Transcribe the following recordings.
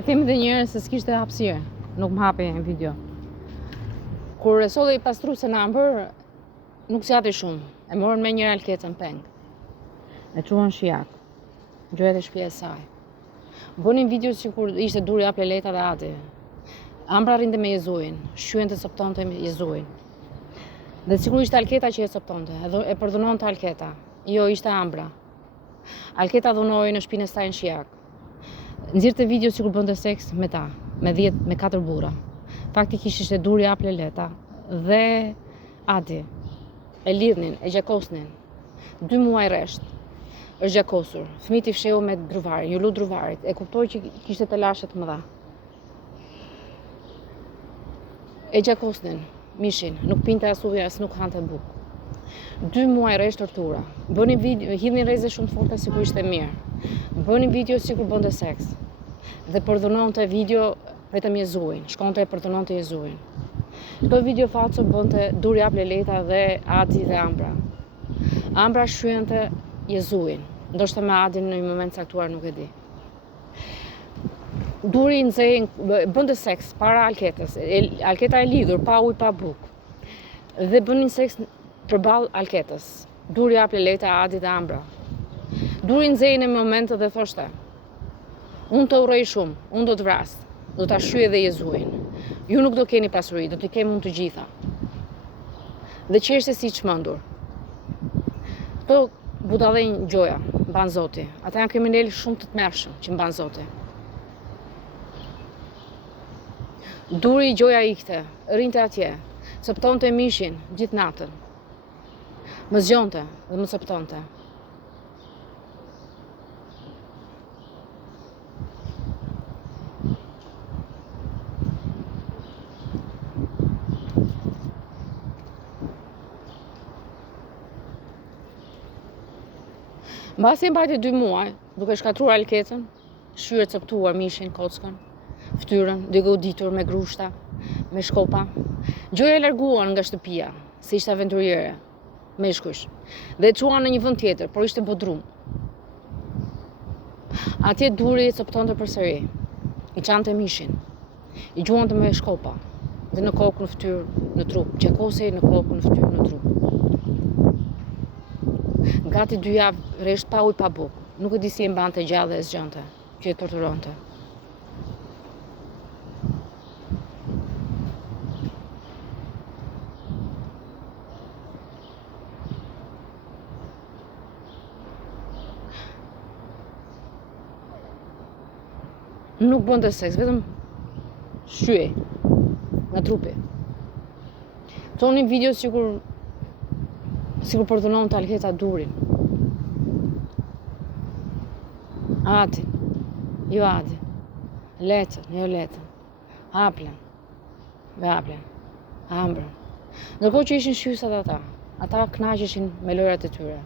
Themi dhe njërën se s'kishte hapësirë, nuk më hape një video. Kur e solli i pastruese në ambër, nuk zgjati shumë, e morën me njëra alketën peng. E quan shijak, gjohet e shtëpia e saj. Bënin video sikur ishte duri hap Leleta dhe Adi. Ambra rrinte me Jezuin, shqyen të soptonte me Jezuin. Dhe sikur ishte Alketa që e soptonte, e përdhunonte Alketa. Jo, ishte Ambra. Alketa dhunoi në shtëpinë e saj në shijak. Nxirrte video sikur bënte seks me ta, me 4 burra. Faktikisht ishte duri hap Leleta dhe Adi. E lidhnin, e gjakosnin. 2 muaj rresht. Është gjakosur. Fëmijët i fsheu me druvarin, ju lut druvarit. E kuptoi që kishte të lashe të mëdha. E gjakosnin, mishin, nuk pinte as ujë as nuk hante bukë. 2 muaj rresht tortura. Bënin video, hidhnin rreze shumë të forta sikur ishte mirë. Bënin video sikur bënte seks. Dhe përdhunonte video vetëm Jezuin, shkonte e përdhunonte Jezuin. Këto video falso bënte duri hap Leleta dhe Adi dhe Ambra. Ambra shqyente Jezuin, ndoshta me Adin në një moment caktuar, nuk e di. Duri nxej, bënte seks para Alketës. Alketa e lidhur, pa ujë, pa bukë. Dhe bënin seks përballë Alketës. Duri hap Leleta, Adi dhe Ambra. Duri nxej në momentet dhe thoshte: unë të urrej shumë, unë do të vras, do ta shqyej edhe Jezuin. Ju nuk do keni pasuri, do t'i kem unë të gjitha. Dhe qeshte si çmendur. Këto budallënj gjoja, mban Zoti. Ata janë kriminalë shumë të tmerrshëm që mban Zoti. Duri i gjoja ikte, rrinte atje, coptonte mishin gjithë natën. Më zgjonte dhe më coptonte. Mbasi e mbajti 2 muaj, duke shkatruar Alketën, shyrë coptuar mishin, kockën, fytyrën, duke u ditur me grushta, me shkopa. Gjoja e larguan nga shtëpia, se ishte aventuriere, meshkush, dhe e çuan në një vend tjetër, por ishte bodrum. Atje duri coptonte përsëri, i çante mishin, i gjuante me shkopa, dhe në kokë, në fytyrë, në trup, gjakosej në kokë, në fytyrë, në trup. Gati 2 javë rresht pa ujë, pa bukë. Nuk e di si e mbante gjallë dhe e zgjonte, që e torturonte. Nuk bënte seks, vetëm shqyej nga trupi. Tonin video sikur përdhunonte Alketa durin. Adi, jo Adi. Letën, jo letën. Haplen, Ambrën. Ndërkohë që ishin shqysat ata kënaqeshin me lojrat e tyre.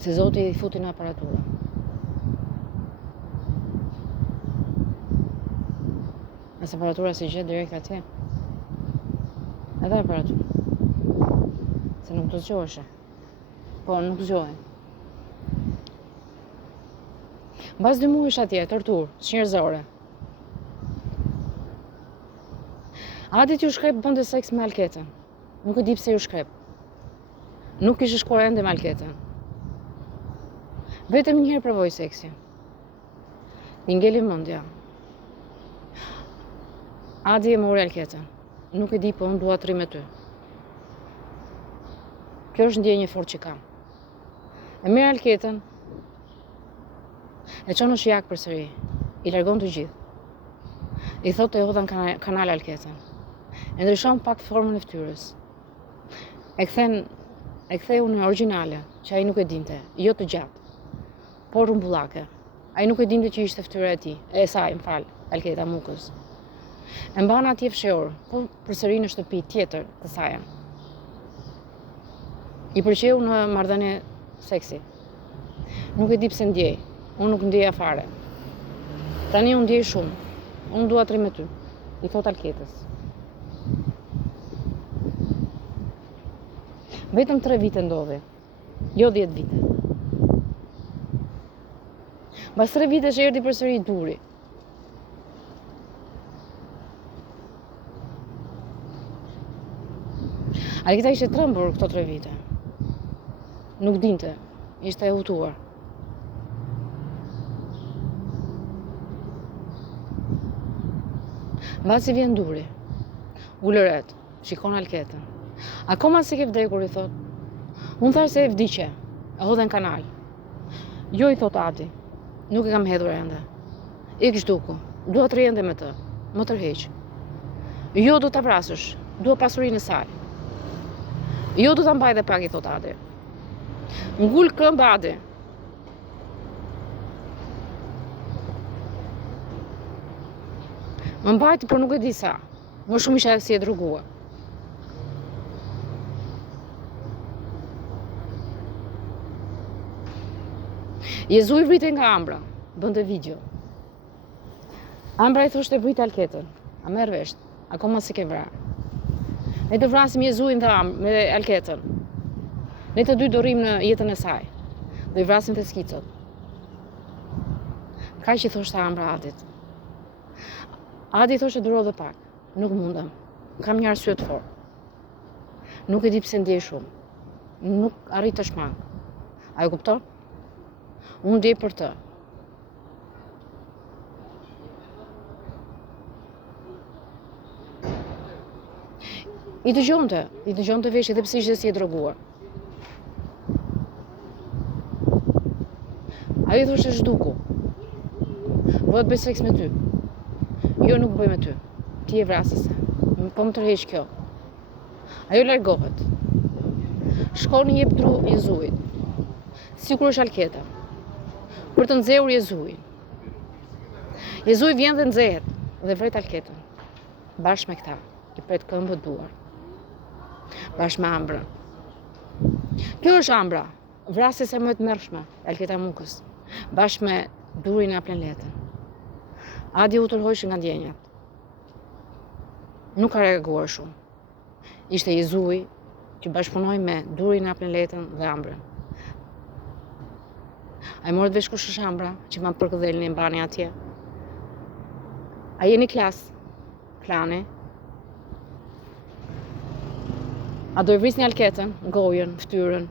Se Zoti i futi në aparaturë. As aparatura si gjet direkt atje. Edhe aparaturë. Se nuk të zgjoheshe. Po, nuk zgjohen. Mbas 2 muajsh atje, torturë, njerëzore. Adi ju shkrep bënte seks me Alketën. Nuk e di pse ju shkrep. Nuk kishte shkuar ende me Alketën. Vetëm një herë provoi seksin. I ngeli mendja. Adi e mori Alketën. Nuk e di, po unë dua të rri me ty. Kjo është ndjenjë fort që kam. E merr Alketën, e çon në shijak përsëri, i largon të gjithë. I thotë e hodha në kanal Alketën. E ndryshon pak formën e fytyrës. E ktheu në origjinale, që ai nuk e dinte, jo të gjatë, por rumbullake. Ai nuk e dinte që ishte fytyra e tij, e saj, Alketa Mukës. E mban atje fshehur, po përsëri në shtëpi tjetër të saj. I përqeu në marrëdhënie seksi. Nuk e di pse ndjej. Unë nuk ndjeja fare. Tani unë ndjej shumë. Unë dua të rri me ty. I thot Alketës. Vetëm 3 vite ndodhi. Jo 10 vite. Mbas 3 vitesh erdhi përsëri duri. Alketa ishte trembur këto 3 vite. Nuk dinte, ishte e hutuar. Mbasi vjen Duri, ulëret, shikon Alketën. Akoma se ke vdekur, i thot. Unë thash se e vdiqe, e hodhe në kanal. Jo, i thot Adi, nuk e kam hedhur ende. Ik zhduku, dua të rjende me të, më tërheq. Jo, do ta vrasësh, dua pasurinë e saj. Jo, do ta mbaj dhe pak, i thot Adi. Ngul këmbë Adi. Më mbajti, por nuk e di sa. Më shumë isha si e droguar. Jezu i vrite nga Ambra, bënte video. Ambra i thoshte vrit Alketën, a merr vesh, akoma se ke vrarë. Ne të vrasim Jezuin dhe me Alketën. Ne të dy do rrim në jetën e saj. Do i vrasim të skicot. Kaq që thoshte Ambra Adit. Adi thoshte duro dhe pak, nuk mundem, kam një arsye të fortë. Nuk e di pse ndjej shumë, nuk arrit të shmang. A e kupton? Unë ndjej për të. I dëgjonte vesh edhe pse ishte si e droguar. Ajo thoshte zhduku. Vot bëj seks me ty. Jo, nuk bëj me ty. Ti e vrasëse. Po më tërheq kjo. Ajo largohet. Shkon i jep tru Jezuit. Sikur është Alketa. Për të nxehur Jezuin. Jezui vjen dhe nxehet dhe vret Alketën. Bashkë me këta, i pret këmbët duar. Bashkë me Ambrën. Kjo është Ambra, vrasëse më e tmerrshme, Alketa Mukës. Bashkë me Durin e Aplenletën. Adi u tërhoq nga ndjenjat. Nuk ka reaguar shumë. Ishte Jezui që bashkëpunoi me Durin e Aplenletën dhe Ambrën. A i morët vesh kush është Ambra, që ma përkëdhelin e mbani atje. A jeni klas, klane. A do i vrisni Alketën, gojën, ftyrën,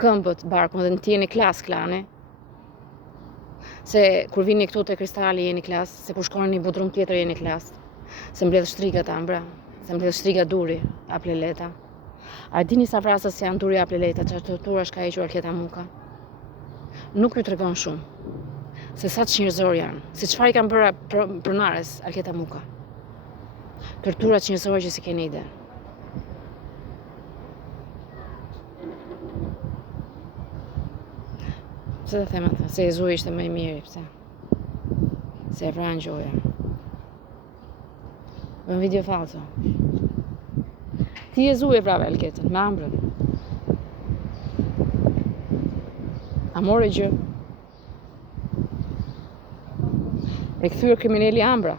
këmbët, barkun dhe në ti jeni klas, klane. Se kur vini këtu te Kristali jeni klas, se kur shkoni në një bodrum tjetër jeni klas. Se mbledh shtrigat Ambra, se mbledh shtriga Duri, Aplenleta. A dini sa vrasës janë Duri Aplenleta, çfarë torturash ka hequr Alketa Muka? Nuk ju tregon shumë. Se sa të njerëzor janë, se çfarë i kanë bërë pronares Alketa Muka. Torturat njerëzore që si keni ide. Pse të them atë, se Jezui ishte më i miri, pse? Se e vran gjoja. Në video falso. Ti Jezui e vrave Alketën, me Ambrën. A more gjë? E kthyer kriminali Ambra.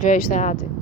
Gjëja ishte Adi.